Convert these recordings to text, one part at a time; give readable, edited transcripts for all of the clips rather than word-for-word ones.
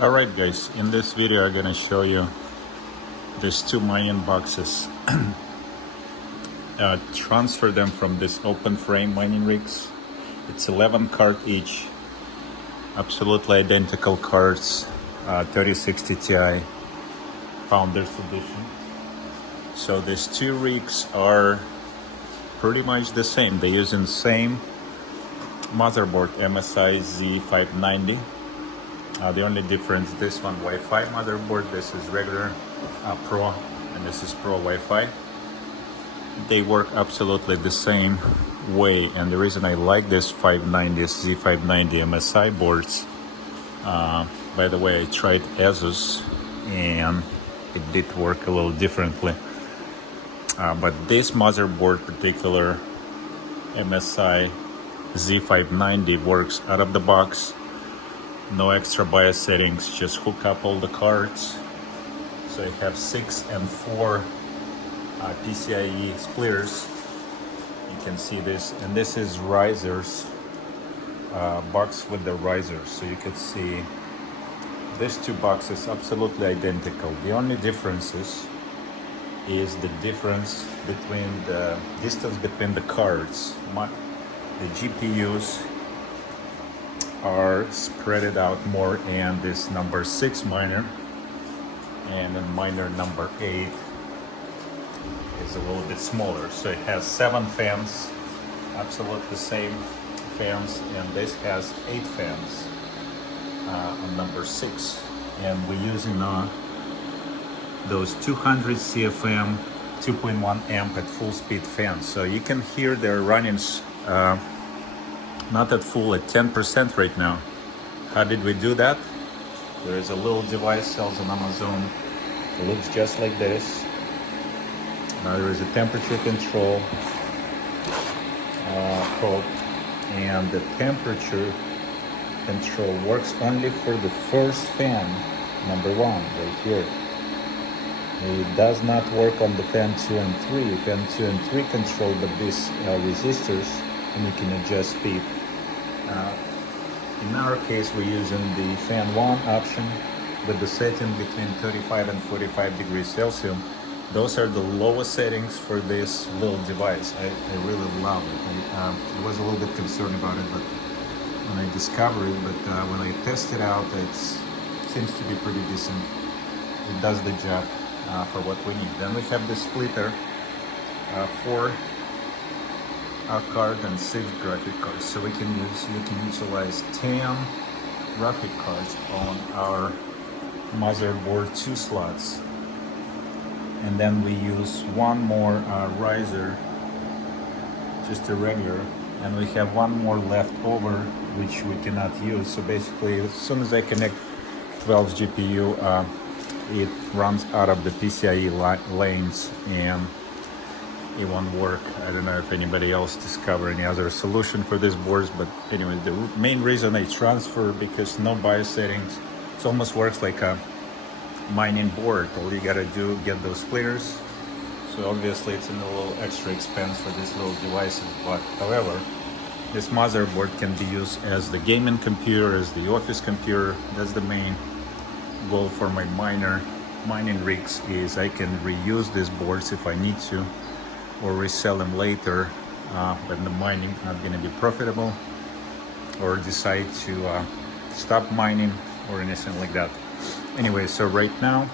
Alright guys, in this video I'm gonna show you these two mining boxes. Transfer them from this open frame mining rigs. It's 11 card each, absolutely identical cards, 3060 Ti Founders Edition. So these two rigs are pretty much the same. They're using the same motherboard, MSI Z590. The only difference, this one Wi-Fi motherboard, this is regular Pro, and this is Pro Wi-Fi. They work absolutely the same way, and the reason I like this Z590 MSI boards, by the way, I tried Asus and it did work a little differently. But this motherboard, particular MSI Z590, works out of the box. No extra BIOS settings, just hook up all the cards. So I have 6 and 4 PCIe splitters. You can see this, and this is risers, box with the risers. So you can see these two boxes absolutely identical. The only differences is the difference between the distance between the cards. The GPUs are spread it out more, and this number 6 miner and then miner number 8 is a little bit smaller. So it has 7 fans, absolutely the same fans, and this has 8 fans on number 6, and we're using those 200 CFM 2.1 amp at full speed fans. So you can hear they're running not at full, at 10% right now. How did we do that? There is a little device sells on Amazon. It looks just like this. There is a temperature control probe, and the temperature control works only for the first fan, number 1, right here. It does not work on the fan 2 and 3. Fan 2 and 3 control these resistors, and you can adjust speed. In our case, we're using the fan 1 option with the setting between 35 and 45 degrees Celsius. Those are the lowest settings for this little device. I really love it. I was a little bit concerned about it, but when I discovered it, but when I test it out, it seems to be pretty decent. It does the job for what we need. Then we have the splitter, 4 card and 6 graphic cards. So we can utilize 10 graphic cards on our motherboard, 2 slots. And then we use one more riser, just a regular, and we have one more left over which we cannot use. So basically, as soon as I connect 12 GPU, it runs out of the PCIe lanes and it won't work. I don't know if anybody else discovered any other solution for these boards, but anyway, the main reason I transfer, because no BIOS settings, it almost works like a mining board. All you gotta do, get those splitters. So obviously it's a little extra expense for these little devices, but however, this motherboard can be used as the gaming computer, as the office computer. That's the main goal for my mining rigs, is I can reuse these boards if I need to, or resell them later when the mining not going to be profitable, or decide to stop mining or anything like that. Anyway, so right now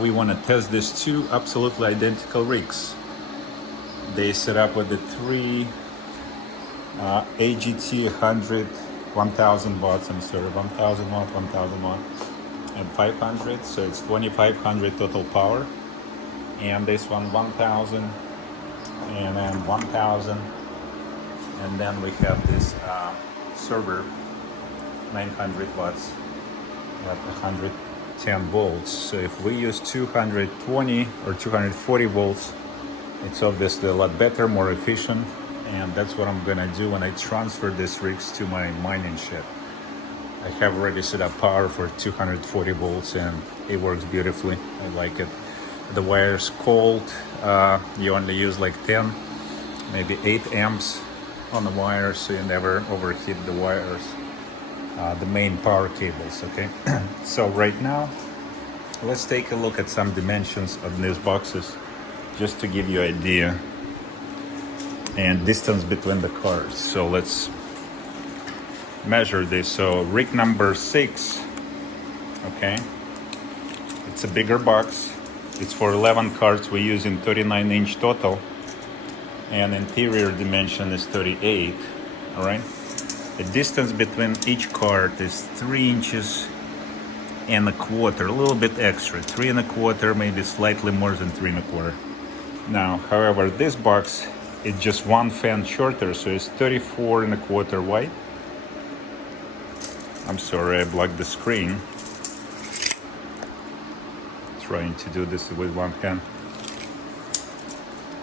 we want to test these two absolutely identical rigs. They set up with the 3 AGT 1000 watts, I'm sorry, 1000 watt, 1000 watt, and 500, so it's 2500 total power. And this one 1000, and then 1000, and then we have this server 900 watts at 110 volts. So if we use 220 or 240 volts, it's obviously a lot better, more efficient, and that's what I'm gonna do when I transfer these rigs to my mining shed. I have already set up power for 240 volts and it works beautifully. I like it. The wire's cold. You only use like 10, maybe 8 amps on the wire, so you never overheat the wires. the main power cables. Okay, so right now let's take a look at some dimensions of these boxes just to give you an idea and distance between the cards. So let's measure this. So rig number 6, okay, it's a bigger box. It's for 11 cards. We're using 39-inch total, and interior dimension is 38. All right, the distance between each card is 3 inches and a quarter, a little bit extra, 3 1/4, maybe slightly more than 3 1/4. Now, however, this box is just one fan shorter, so it's 34 1/4 wide. I'm sorry, I blocked the screen. Trying to do this with one hand.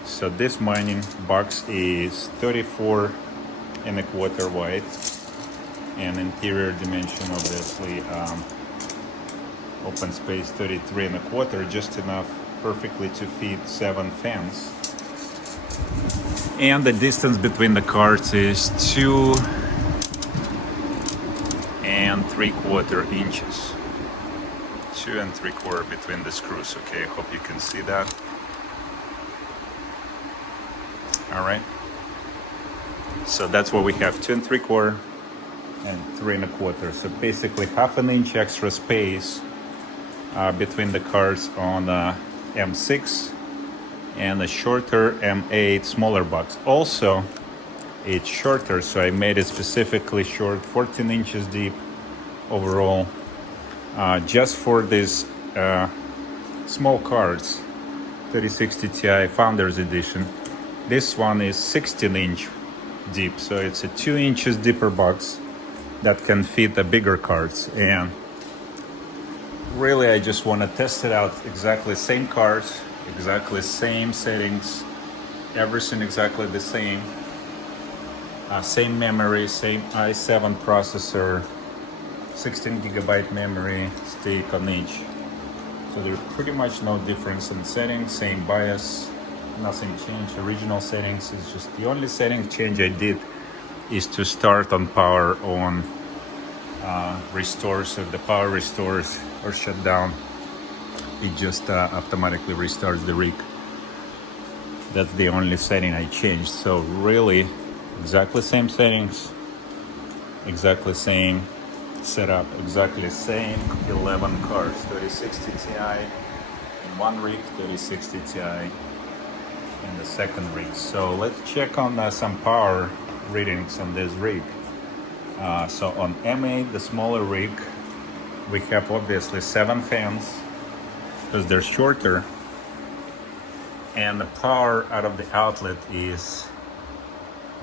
So this mining box is 34 1/4 wide, and interior dimension obviously open space 33 1/4, just enough perfectly to feed 7 fans. And the distance between the cards is 2 3/4 inches. 2 3/4 between the screws. Okay, I hope you can see that. All right. So that's what we have, 2 3/4 and 3 1/4. So basically 1/2 inch extra space between the cards on M6 and a shorter M8 smaller box. Also, it's shorter, so I made it specifically short, 14 inches deep overall, just for these small cards, 3060 Ti Founders Edition. This one is 16-inch deep, so it's a 2 inches deeper box that can fit the bigger cards. And really, I just want to test it out. Exactly same cards, exactly same settings, everything exactly the same. Same memory, same i7 processor, 16 gigabyte memory stick on each. So there's pretty much no difference in settings, same bias, nothing changed. Original settings is just the only setting change I did is to start on power on restore. So if the power restores or shut down, it just automatically restarts the rig. That's the only setting I changed. So really exactly same settings, exactly same setup, exactly same 11 cards, 3060 Ti in one rig, 3060 Ti in the second rig. So let's check on some power readings on this rig. So on M8, the smaller rig, we have obviously 7 fans because they're shorter, and the power out of the outlet is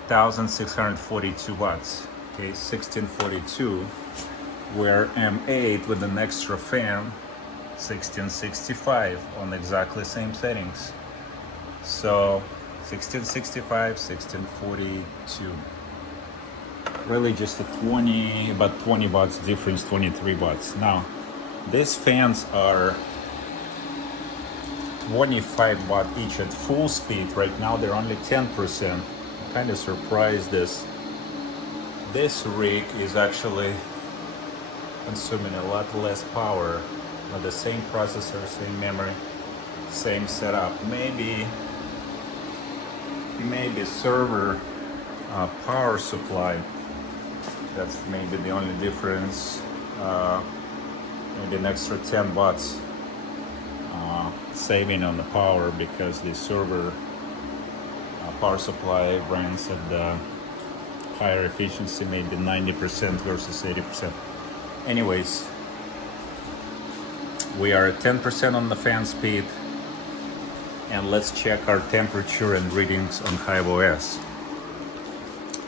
1642 watts, okay, 1642, where M8 with an extra fan, 1665 on exactly same settings. So 1665, 1642. Really just about 20 watts difference, 23 watts. Now, these fans are 25 watt each at full speed. Right now they're only 10%. I'm kind of surprised this rig is actually consuming a lot less power with the same processor, same memory, same setup. Maybe server power supply, that's maybe the only difference. Maybe an extra 10 watts saving on the power, because the server power supply runs at the higher efficiency, maybe 90% versus 80%. Anyways, we are at 10% on the fan speed, and let's check our temperature and readings on HiveOS.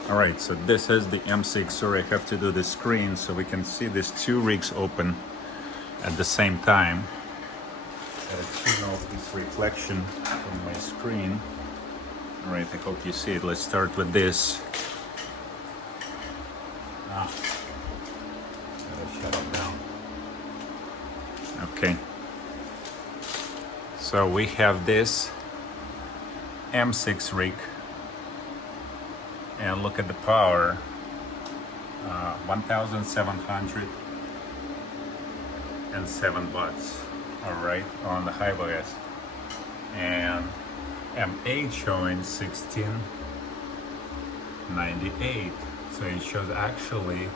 All right, so this is the M6. Sorry, I have to do the screen so we can see these 2 rigs open at the same time. Gotta turn off this reflection from my screen. All right, I hope you see it. Let's start with this. Gotta shut it down. Okay. So we have this M6 rig, and look at the power. 1707 watts, all right, on the high OS, and M8 showing 1698. So it shows actually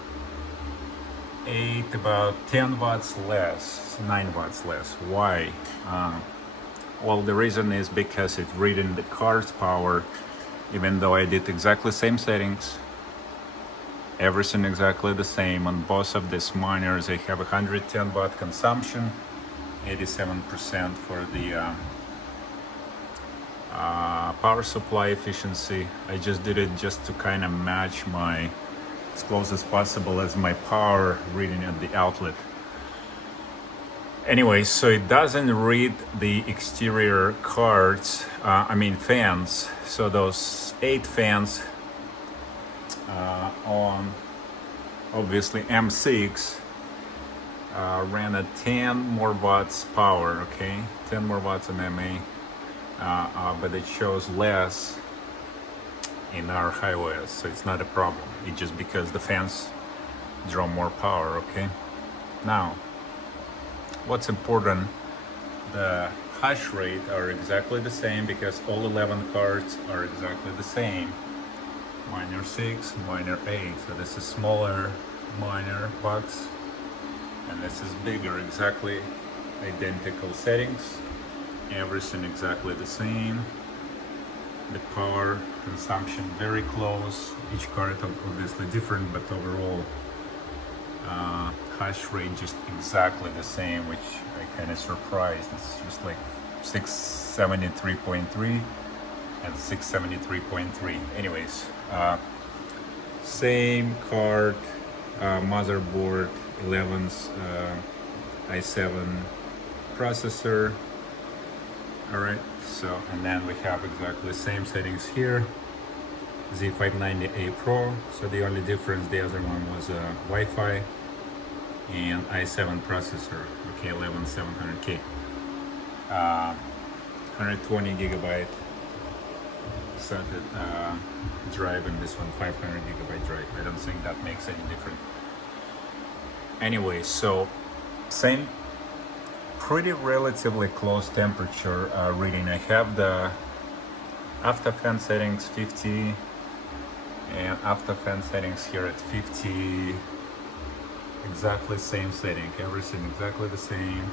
about 10 watts less, 9 watts less. Why? Well, the reason is because it's reading the card's power, even though I did exactly same settings, everything exactly the same on both of these miners. They have 110 watt consumption, 87% for the power supply efficiency. I just did it just to kind of match my, as close as possible as my power reading at the outlet. Anyway, so it doesn't read the exterior cards, fans. So those 8 fans on obviously M6 ran at 10 more watts power, okay? 10 more watts in MA, but it shows less in our high OS, so it's not a problem. It's just because the fans draw more power, okay? Now, what's important, the hash rate are exactly the same because all 11 cards are exactly the same. Miner 6, miner 8, so this is smaller miner box, and this is bigger, exactly identical settings, everything exactly the same. The power consumption very close, each card obviously different, but overall hash rate just exactly the same, which I kind of surprised. It's just like 673.3 and 673.3. Anyways, same card, motherboard, 11's i7 processor. All right, so, and then we have exactly the same settings here, Z590 A-PRO. So the only difference, the other one was Wi-Fi and i7 processor, okay, 11700K, 120 gigabyte drive, and this one 500 gigabyte drive. I don't think that makes any difference. Anyway, so same, pretty relatively close temperature reading. I have the after fan settings 50 and after fan settings here at 50. Exactly same setting, everything exactly the same,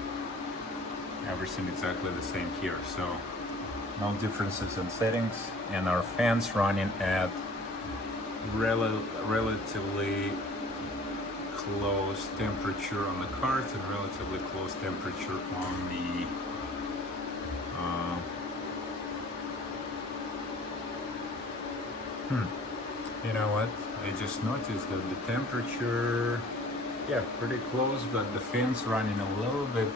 everything exactly the same here. So no differences in settings, and our fans running at relatively close temperature on the cards and relatively close temperature on the you know what, I just noticed that the temperature, yeah, pretty close, but the fans running a little bit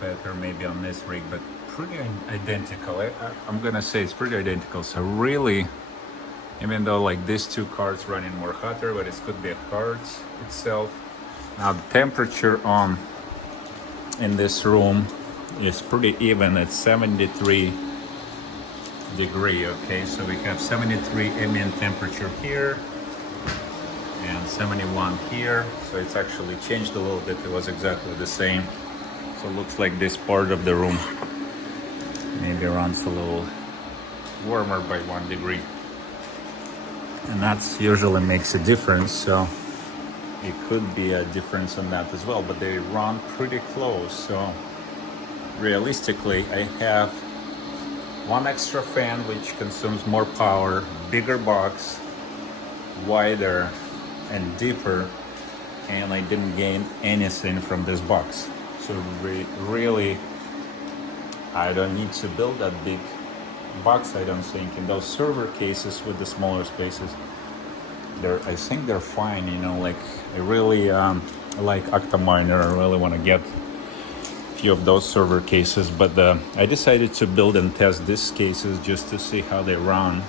better maybe on this rig, but pretty identical. I'm gonna say it's pretty identical. So really, even though like these two cards running more hotter, but it could be a cards itself. Now the temperature on in this room is pretty even at 73 degree. Okay, so we have 73 ambient temperature here and 71 here, so it's actually changed a little bit. It was exactly the same, so it looks like this part of the room maybe runs a little warmer by 1 degree, and that's usually makes a difference. So it could be a difference on that as well, but they run pretty close. So realistically, I have one extra fan which consumes more power, bigger box, wider and deeper, and I didn't gain anything from this box. So really, I don't need to build that big box, I don't think. In those server cases with the smaller spaces, I think they're fine, you know. Like I really like Octaminer. I really want to get a few of those server cases, but I decided to build and test these cases just to see how they run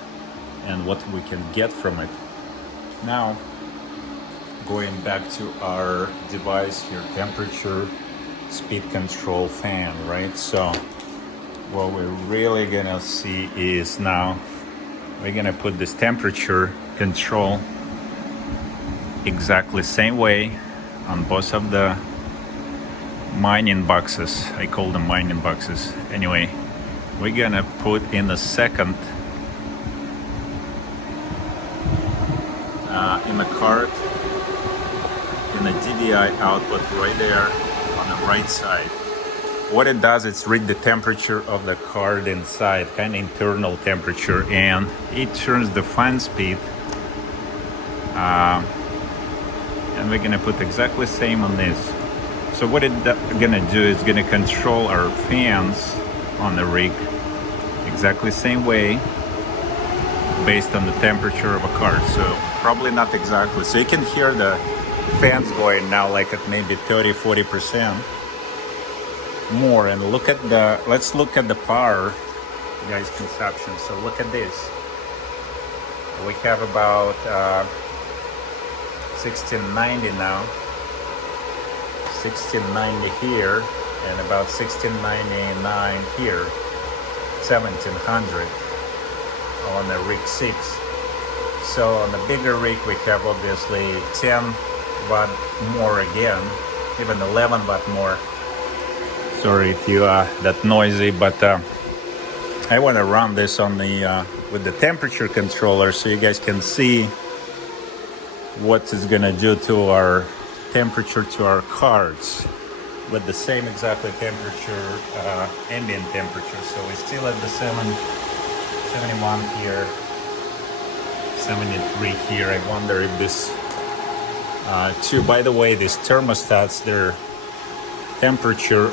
and what we can get from it. Now, going back to our device here, temperature, speed control fan, right? So what we're really gonna see is now we're gonna put this temperature control exactly same way on both of the mining boxes. I call them mining boxes. Anyway, we're gonna put in a second in the card, in the DVI output right there on the right side. What it does is read the temperature of the card inside, kind of internal temperature, and it turns the fan speed. And we're gonna put exactly same on this. So what it's gonna do is gonna control our fans on the rig exactly same way based on the temperature of a card. So probably not exactly. So you can hear the fans going now like at maybe 30-40% more. And look at the, let's look at the power, guys, consumption. So look at this. We have about 1690 now, 1690 here, and about 1699 here, 1700 on the rig 6. So on the bigger rig we have obviously 10 watt more again, even 11 watt more. Sorry if you are that noisy, but I want to run this on the with the temperature controller so you guys can see what it's gonna do to our temperature to our cards with the same exactly temperature, ambient temperature. So we're still at the 71 here, 73 here. I wonder if this too, by the way, these thermostats, their temperature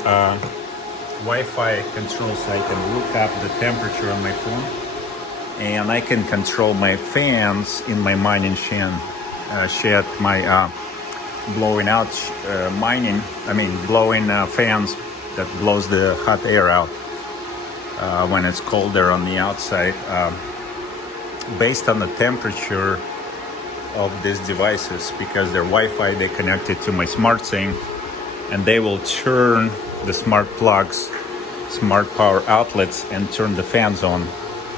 Wi-Fi control, so I can look up the temperature on my phone, and I can control my fans in my mining shed, my blowing out blowing fans that blows the hot air out when it's colder on the outside, based on the temperature of these devices, because they're Wi-Fi, they connected to my SmartSync, and they will turn the smart plugs, smart power outlets, and turn the fans on.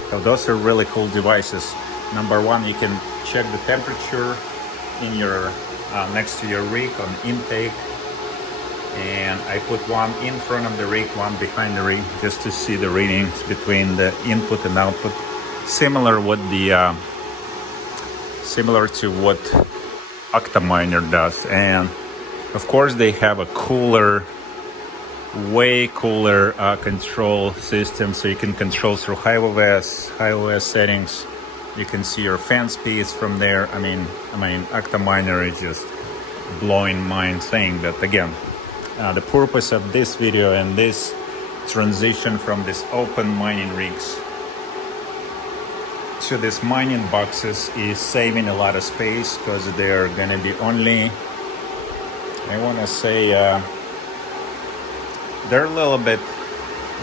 So those are really cool devices. Number one, you can check the temperature in your next to your rig on intake, and I put one in front of the rig, one behind the rig, just to see the readings between the input and output, similar to what Octaminer does. And of course they have a way cooler control system, so you can control through high OS settings. You can see your fan speeds from there. I mean, Octaminer is just blowing mind thing. But again, the purpose of this video and this transition from this open mining rigs to this mining boxes is saving a lot of space, because they're gonna be only, I want to say, they're a little bit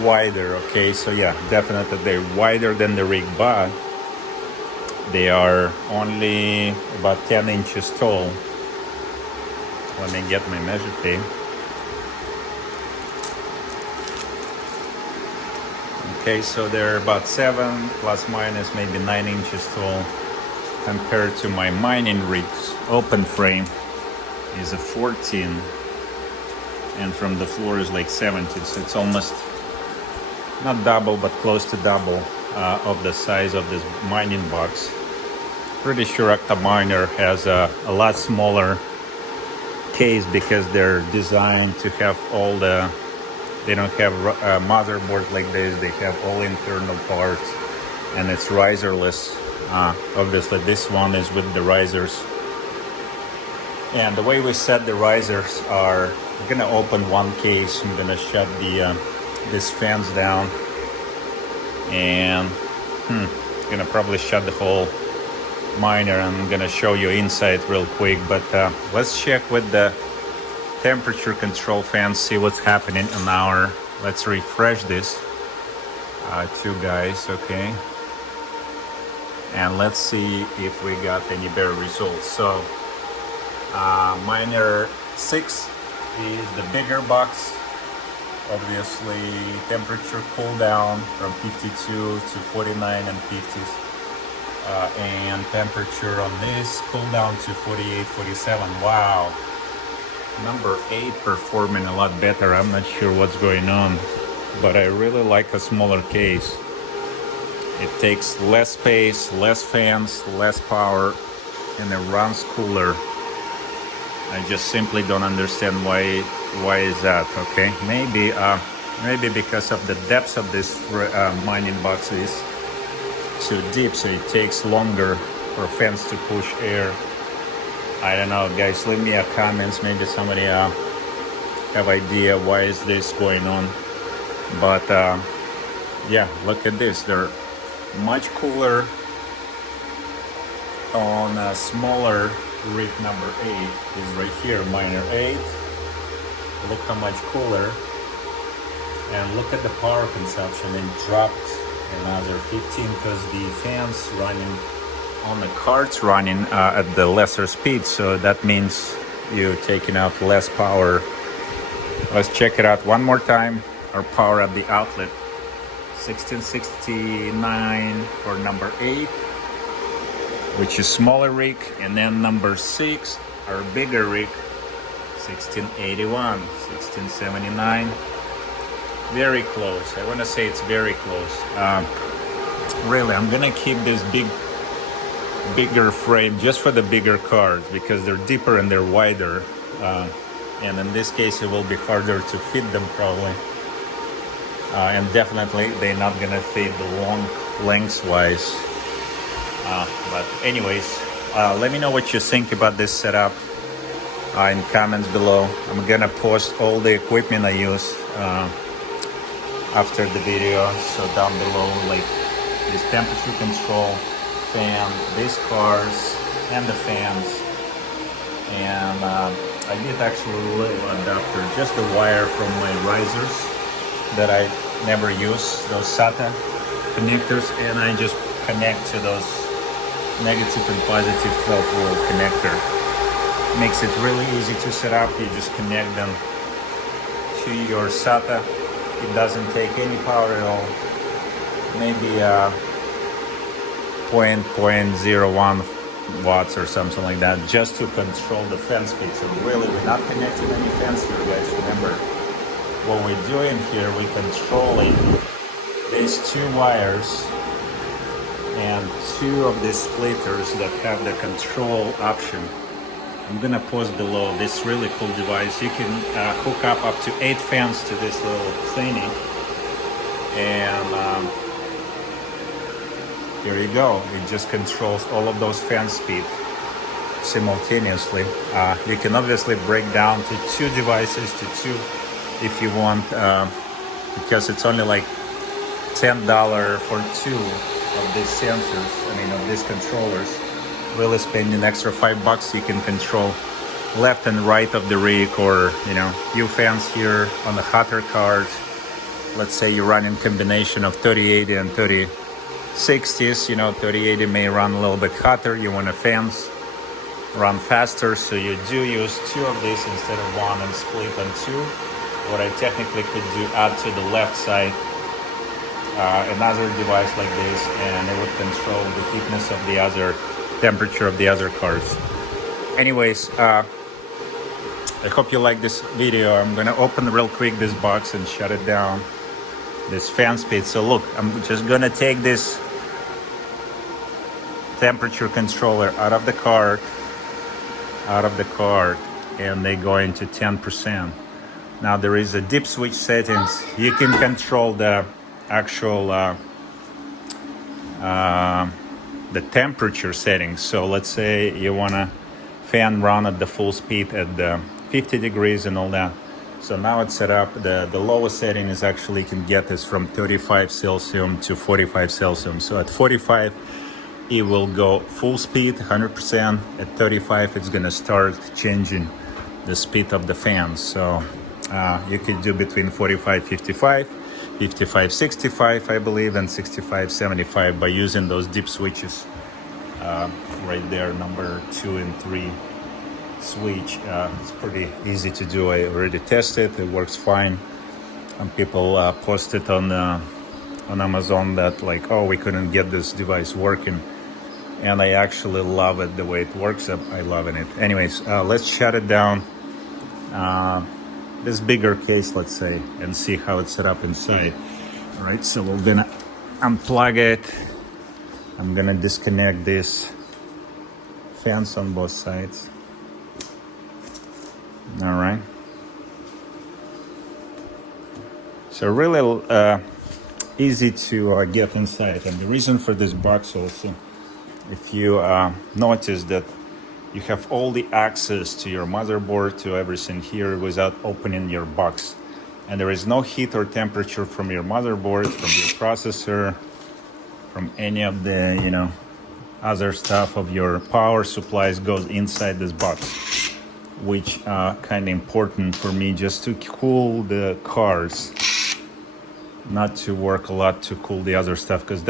wider. Okay, so yeah, definitely they're wider than the rig, but they are only about 10 inches tall. Let me get my measure tape. Okay, so they're about 7 plus minus maybe 9 inches tall, compared to my mining rigs open frame is a 14, and from the floor is like 17. So it's almost not double, but close to double of the size of this mining box. Pretty sure Octaminer has a lot smaller case, because they're designed to have all the, they don't have a motherboard like this, they have all internal parts, and it's riserless. Obviously this one is with the risers, and the way we set the risers are, I'm gonna open one case, I'm gonna shut the these fans down, and gonna probably shut the whole miner. I'm gonna show you inside real quick, but let's check with the temperature control fans, see what's happening in our, let's refresh this too, guys. Okay, and let's see if we got any better results. So miner 6 is the bigger box. Obviously temperature cool down from 52 to 49 and 50s. and temperature on this cool down to 48, 47. Wow. Number 8 performing a lot better. I'm not sure what's going on, but I really like a smaller case. It takes less space, less fans, less power, and it runs cooler. I just simply don't understand why is that. Okay, maybe because of the depth of this mining box is too deep, so it takes longer for fans to push air. I don't know, guys, leave me a comments. Maybe somebody have idea why is this going on. But yeah, look at this. They're much cooler on a smaller rig. Number 8 is right here, miner 8. Look how much cooler, and look at the power consumption. It dropped another 15 because the fans running on the cards running at the lesser speed, so that means you're taking out less power. Let's check it out one more time. Our power at the outlet, 1669 for number 8, which is smaller rig, and then number 6, our bigger rig, 1681, 1679. Very close. I want to say it's very close. Really, I'm gonna keep this bigger frame just for the bigger cards because they're deeper and they're wider, and in this case it will be harder to fit them probably, and definitely they're not gonna fit the long lengthwise. But anyways, let me know what you think about this setup in comments below. I'm gonna post all the equipment I use after the video, so down below, like this temperature control fan, these cards, and the fans. And I did actually a little adapter, just the wire from my risers that I never use, those SATA connectors, and I just connect to those negative and positive 12-volt connector. Makes it really easy to set up. You just connect them to your SATA. It doesn't take any power at all. Maybe 0.01 watts or something like that, just to control the fan speed. So really, we're not connecting any fans here, guys. Remember, what we're doing here, we're controlling these 2 wires and 2 of these splitters that have the control option. I'm gonna post below this really cool device. You can hook up to 8 fans to this little thingy, and here you go. It just controls all of those fan speed simultaneously. You can obviously break down to 2 devices, to 2 if you want, because it's only like $10 for 2 of these sensors, of these controllers. Really spending an extra $5, you can control left and right of the rig, or few fans here on the hotter cards. Let's say you're running combination of 3080 and 3060s. 3080 may run a little bit hotter. You want the fans run faster, so you do use 2 of these instead of 1 and split on 2. What I technically could do, add to the left side another device like this, and it would control the thickness of the other, temperature of the other cards. Anyways, I hope you like this video. I'm gonna open real quick this box and shut it down, this fan speed. So look, I'm just gonna take this temperature controller out of the card, and they go into 10%. Now there is a dip switch settings. You can control the actual the temperature settings. So let's say you want to fan run at the full speed at the 50 degrees and all that. So now it's set up. The lowest setting is actually, you can get this from 35 Celsius to 45 Celsius. So at 45 it will go full speed 100%. At 35 it's gonna start changing the speed of the fans. So you could do between 45 55, 55 65 I believe, and 65 75 by using those dip switches right there, number 2 and 3 switch. It's pretty easy to do. I already tested, it works fine. And people posted on Amazon that like, oh, we couldn't get this device working. and I actually love it the way it works. I love it. Anyways, let's shut it down. This bigger case, let's say, and see how it's set up inside. All right, so we're gonna unplug it. I'm gonna disconnect this fans on both sides. All right. So really easy to get inside, and the reason for this box also, if you notice that you have all the access to your motherboard, to everything here without opening your box. And there is no heat or temperature from your motherboard, from your processor, from any of the, you know, other stuff of your power supplies goes inside this box, which kind of important for me just to cool the cars, not to work a lot to cool the other stuff, because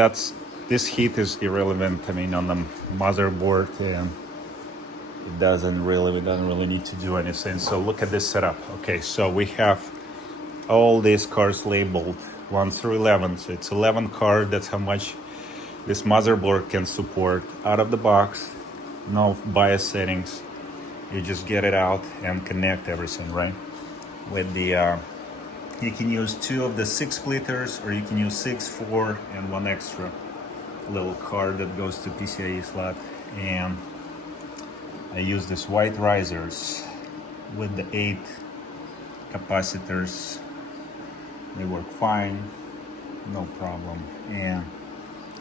this heat is irrelevant. I mean, on the motherboard, and we don't really need to do anything. So look at this setup. Okay, so we have all these cars labeled 1 through 11. So it's 11 cars. That's how much this motherboard can support out of the box. No bias settings. You just get it out and connect everything, right? With the you can use 2 of the 6 splitters, or you can use 6, 4, and 1 extra little card that goes to PCIe slot. And I use this white risers with the 8 capacitors. They work fine, no problem. And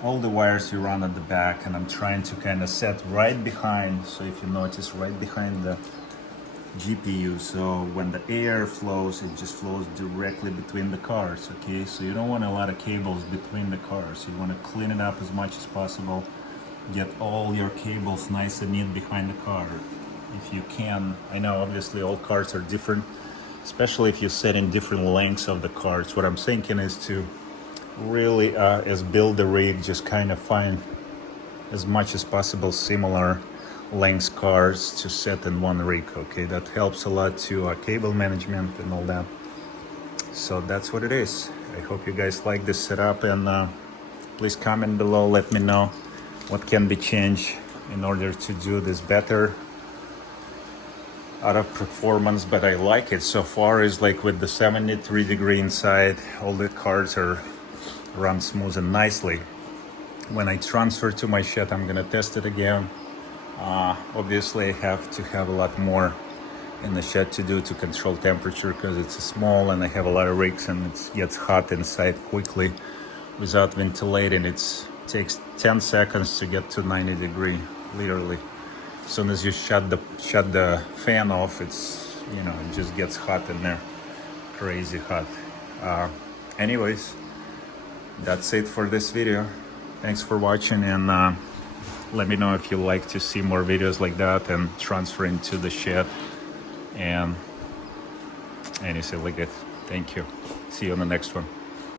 all the wires you run at the back, and I'm trying to kind of set right behind, so if you notice, right behind the GPU, so when the air flows, it just flows directly between the cars. Okay, so you don't want a lot of cables between the cars. You want to clean it up as much as possible, get all your cables nice and neat behind the car if you can. I know obviously all cars are different, especially if you set in different lengths of the cars. What I'm thinking is to really as build the rig, just kind of find as much as possible similar length cars to set in one rig. Okay, that helps a lot to cable management and all that. So that's what it is. I hope you guys like this setup, and please comment below, let me know what can be changed in order to do this better out of performance. But I like it so far. Is like with the 73-degree inside, all the cards are run smooth and nicely. When I transfer to my shed, I'm gonna test it again. Obviously I have to have a lot more in the shed to do to control temperature, because it's small and I have a lot of rigs, and it gets hot inside quickly without ventilating. It takes 10 seconds to get to 90 degree, literally. As soon as you shut the fan off, it's, you know, it just gets hot in there, crazy hot. Anyways, that's it for this video. Thanks for watching, and let me know if you like to see more videos like that and transferring to the shed and anything like that. Thank you. See you on the next one.